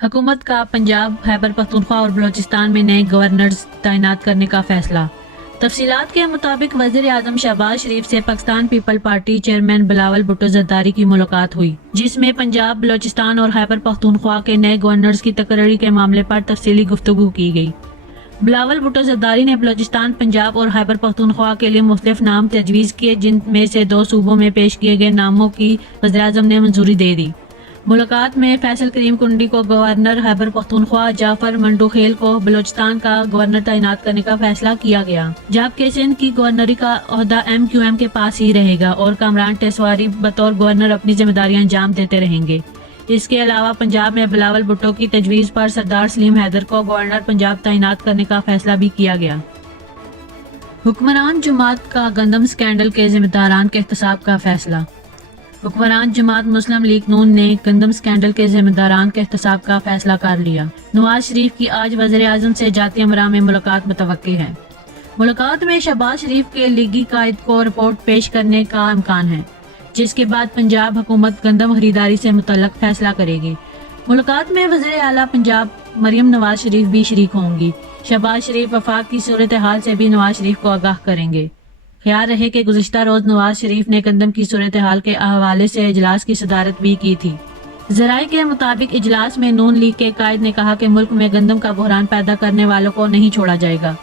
हुकूमत का पंजाब, खैबर पख्तूनख्वा और बलूचिस्तान में नए गवर्नर्स तैनात करने का फैसला। तफसीलात के मुताबिक वज़ीर आज़म शहबाज शरीफ से Pakistan people party chairman Bilawal Bhutto Zardari की मुलाकात हुई, जिसमें पंजाब, बलूचिस्तान और खैबर पख्तूनख्वा के नए गवर्नर्स की तकर्री के मामले पर तफसीली गुफ्तगू की गई। बिलावल भुट्टो जरदारी ने बलूचिस्तान, पंजाब और खैबर पख्तूनख्वा के लिए मुख्तलिफ नाम तजवीज़ किए, जिनमें से 2 सूबों में पेश किए गए नामों की वज़ीर आज़म ने मंजूरी दे दी। मुलाकात में फैसल करीम कुंडी को गवर्नर खैबर पख्तूनख्वा, जाफर मंडोखेल को बलूचिस्तान का गवर्नर तैनात करने का फैसला किया गया, जबकि सिंध की गवर्नरी का ओहदा MQM के पास ही रहेगा और कामरान टेसवारी बतौर गवर्नर अपनी जिम्मेदारियां अंजाम देते रहेंगे। इसके अलावा पंजाब में बिलावल भुट्टो की तजवीज़ पर सरदार सलीम हैदर को गवर्नर पंजाब तैनात करने का फैसला भी किया गया। हुक्मरान जमात का गंदम स्कैंडल के जिम्मेदारान के एहतसाब का फैसला। हुक्मरान जमात मुस्लिम लीग नून ने गंदम स्कैंडल के जिम्मेदारान के एहतसाब का फैसला कर लिया। नवाज शरीफ की आज वज़ीर आज़म से जाती अमरा में मुलाकात मुतवक्की है। मुलाकात में शहबाज शरीफ के लीगी कायद को रिपोर्ट पेश करने का इम्कान है, जिसके बाद पंजाब हुकूमत गंदम खरीदारी से मुतल्लक फैसला करेगी। मुलाकात में वज़ीर आला पंजाब मरियम नवाज शरीफ भी शरीक होंगी। शहबाज शरीफ वफाक की सूरत हाल से भी नवाज शरीफ को आगाह करेंगे। ख्याल रहे कि गुज़िश्ता रोज नवाज शरीफ ने गंदम की सूरत हाल के हवाले से इजलास की सदारत भी की थी। ज़राए के मुताबिक इजलास में नून लीग के कायद ने कहा कि मुल्क में गंदम का बहरान पैदा करने वालों को नहीं छोड़ा जाएगा।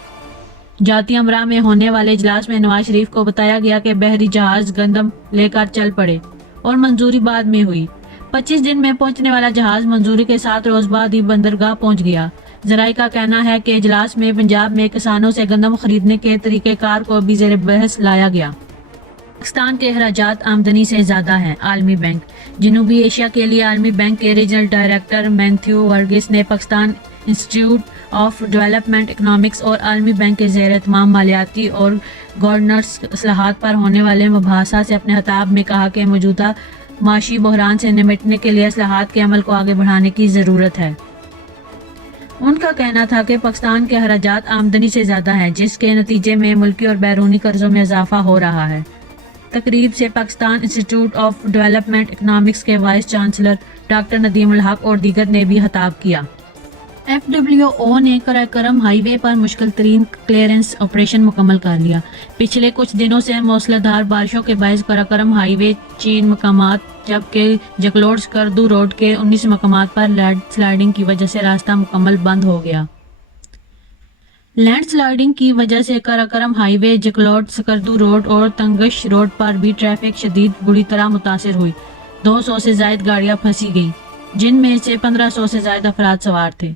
जाती अमरा में होने वाले इजलास में नवाज शरीफ को बताया गया कि बहरी जहाज गंदम लेकर चल पड़े और मंजूरी बाद में हुई। 25 दिन में पहुंचने वाला जहाज मंजूरी के 7 रोज बाद ही बंदरगाह पहुंच गया। ज़राए का कहना है कि इजलास में पंजाब में किसानों से गंदम खरीदने के तरीक़ेकार को भी ज़ेर बहस लाया गया। पाकिस्तान के अखराजात आमदनी से ज़्यादा हैं। आलमी बैंक। जनूबी एशिया के लिए आलमी बैंक के रीजनल डायरेक्टर मैथ्यू वर्गीस ने Pakistan institute of development economics और आलमी बैंक के ज़ेर एहतमाम मालियाती और गवर्नेंस इस्लाहात पर होने वाले मुबाहसा से अपने खिताब में कहा कि मौजूदा माशी बहरान से निपटने के लिए इस्लाहात के अमल को आगे बढ़ाने की ज़रूरत है। उनका कहना था कि पाकिस्तान के अखराजात आमदनी से ज़्यादा हैं, जिसके नतीजे में मुल्की और बैरूनी कर्जों में इजाफा हो रहा है। तकरीब से Pakistan institute of development economics के vice chancellor doctor Nadeem ul Haq और दीगर ने भी खिताब किया। FWO ने कराकरम हाईवे पर मुश्किल तरीन क्लियरेंस ऑपरेशन मुकम्मल कर लिया। पिछले कुछ दिनों से मूसलाधार बारिशों के बायस कराकरम हाईवे 3 मकामात, जबकि जकलोड स्कर्दू रोड के 19 मकामात पर लैंड स्लाइडिंग की वजह से रास्ता मुकम्मल बंद हो गया। लैंड स्लाइडिंग की वजह से कराकरम हाईवे, जकलोड स्कर्दू रोड और तंगश रोड पर भी ट्रैफिक शदीद बुरी तरह मुतासिर हुई। 200 से ज्यादा गाड़ियां फंसी गई, जिनमें से 1500 से ज्यादा अफराद सवार थे।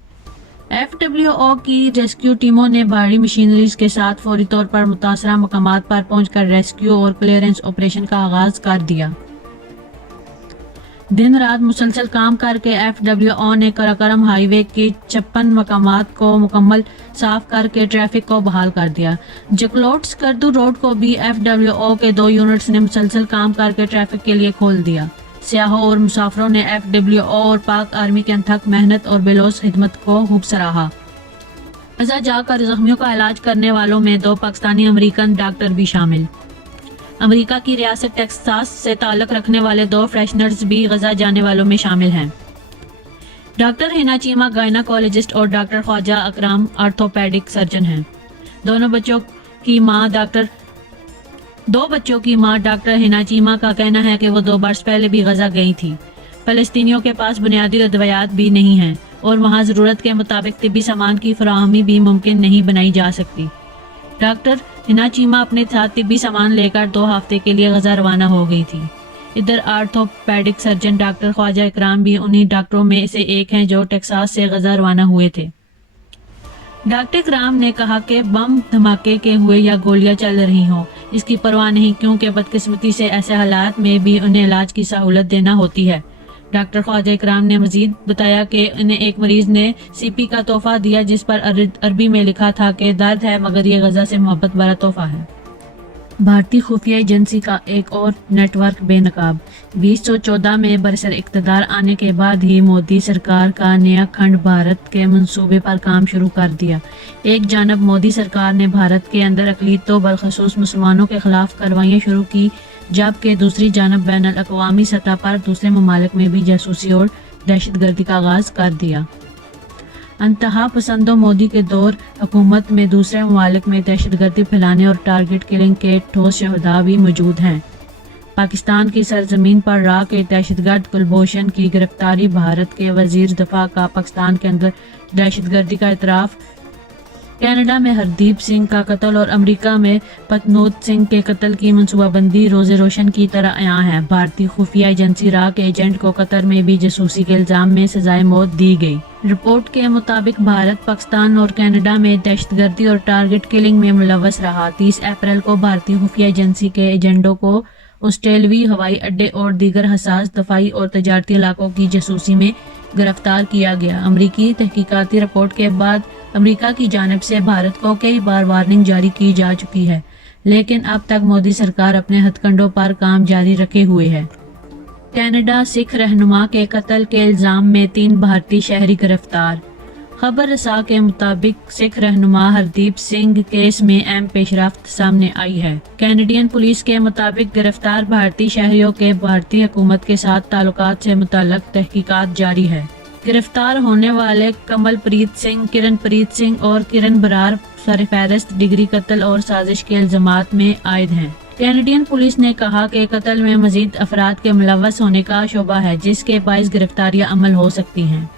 FWO की रेस्क्यू टीमों ने भारी मशीनरीज के साथ फौरी तौर पर मुतासरा मकामात पर पहुंचकर रेस्क्यू और क्लियरेंस ऑपरेशन का आगाज कर दिया। दिन रात मुसलसल काम करके FWO ने कराकरम हाईवे के 56 मकामात को मुकम्मल साफ करके ट्रैफिक को बहाल कर दिया। जकलोड स्कर्दू रोड को भी FWO के 2 यूनिट्स ने मुसलसल काम करके ट्रैफिक के लिए खोल दिया। सियाहों और मुसाफरों ने FWO और पाक आर्मी की अनथक मेहनत और बेलोस खिदमत को खूब सराहा। गजा जाकर जख्मियों का इलाज करने वालों में 2 पाकिस्तानी अमेरिकन डॉक्टर भी शामिल। अमेरिका की रियासत टेक्सास से ताल्लुक रखने वाले 2 फ्रेशनर्स भी गजा जाने वालों में शामिल हैं। डॉक्टर हिना चीमा गायनाकोलॉजिस्ट और doctor Khwaja Akram orthopaedic surgeon हैं। 2 बच्चों की मां डॉक्टर हिना चीमा का कहना है कि वो 2 बरस पहले भी गजा गई थी। फलस्तीनियों के पास बुनियादी अद्वियात भी नहीं हैं और वहां ज़रूरत के मुताबिक तिब्बी सामान की फराहमी भी मुमकिन नहीं बनाई जा सकती। डॉक्टर हिना चीमा अपने साथ तिब्बी सामान लेकर 2 हफ्ते के लिए गजा रवाना हो गई थी। इधर ऑर्थोपेडिक सर्जन डॉक्टर ख्वाजा इकराम भी उन्हीं डॉक्टरों में से एक हैं जो टेक्सास से गजा रवाना हुए थे। डॉक्टर इकराम ने कहा कि बम धमाके के हुए या गोलियां चल रही हों, इसकी परवाह नहीं, क्योंकि बदकिस्मती से ऐसे हालात में भी उन्हें इलाज की सहूलत देना होती है। डॉक्टर ख्वाजा इकराम ने मजीद बताया कि उन्हें एक मरीज ने CP का तोहफा दिया, जिस पर अरबी में लिखा था कि दर्द है मगर ये गजा से मोहब्बत भरा तोहफा है। भारतीय खुफिया एजेंसी का एक और नेटवर्क बेनकाब। 2014 में बरसर इक़्तिदार आने के बाद ही मोदी सरकार का नया खंड भारत के मंसूबे पर काम शुरू कर दिया। एक जानब मोदी सरकार ने भारत के अंदर अक़लियतों बलखसूस मुसलमानों के खिलाफ कार्रवाइयाँ शुरू की, जबकि दूसरी जानब बैनुल अक़वामी सतह पर दूसरे ममालिक में भी जासूसी और दहशत गर्दी का आगाज कर दिया। अंतहा पसंदों मोदी के दौर हुकूमत में दूसरे ममालिक में दहशत गर्दी फैलाने और टारगेट किलिंग के ठोस शहदा भी मौजूद हैं। पाकिस्तान की सरजमीन पर राह के दहशतगर्द कुलभूषण की गिरफ्तारी, भारत के वजीर दफा का पाकिस्तान के अंदर दहशतगर्दी का इतराफ, कनाडा में हरदीप सिंह का कत्ल और अमेरिका में पतनूत सिंह के कत्ल की मनसूबाबंदी रोज़े रोशन की तरह आया है। भारतीय खुफिया एजेंसी राह के एजेंट को कतर में भी जासूसी के इल्जाम में सजाए मौत दी गई। रिपोर्ट के मुताबिक भारत, पाकिस्तान और कनाडा में दहशतगर्दी और टारगेट किलिंग में मुलव्वस रहा। 30 अप्रैल को भारतीय खुफिया एजेंसी के एजेंटों को ऑस्ट्रेलवी हवाई अड्डे और दीगर हसास दफाई और तजारती इलाकों की जासूसी में गिरफ्तार किया गया। अमरीकी तहकीकाती रिपोर्ट के बाद अमेरिका की जानिब से भारत को कई बार वार्निंग जारी की जा चुकी है, लेकिन अब तक मोदी सरकार अपने हथकंडों पर काम जारी रखे हुए है। कनाडा, सिख रहनुमा के कत्ल के इल्जाम में 3 भारतीय शहरी गिरफ्तार। खबर रसा के मुताबिक सिख रहनुमा हरदीप सिंह केस में अहम पेशरफ्त सामने आई है। कैनेडियन पुलिस के मुताबिक गिरफ्तार भारतीय शहरियों के भारतीय हुकूमत के साथ ताल्लुकात से मुताल्लिक तहकीकात जारी है। गिरफ्तार होने वाले कमलप्रीत सिंह, किरणप्रीत सिंह और किरण बरार सरफहरिस्त डिग्री कत्ल और साजिश के इल्जामात में आयद हैं। कैनेडियन पुलिस ने कहा कि कत्ल में मजीद अफराद के मुलव्वस होने का शोबा है, जिसके बाइस गिरफ्तारियां अमल हो सकती हैं।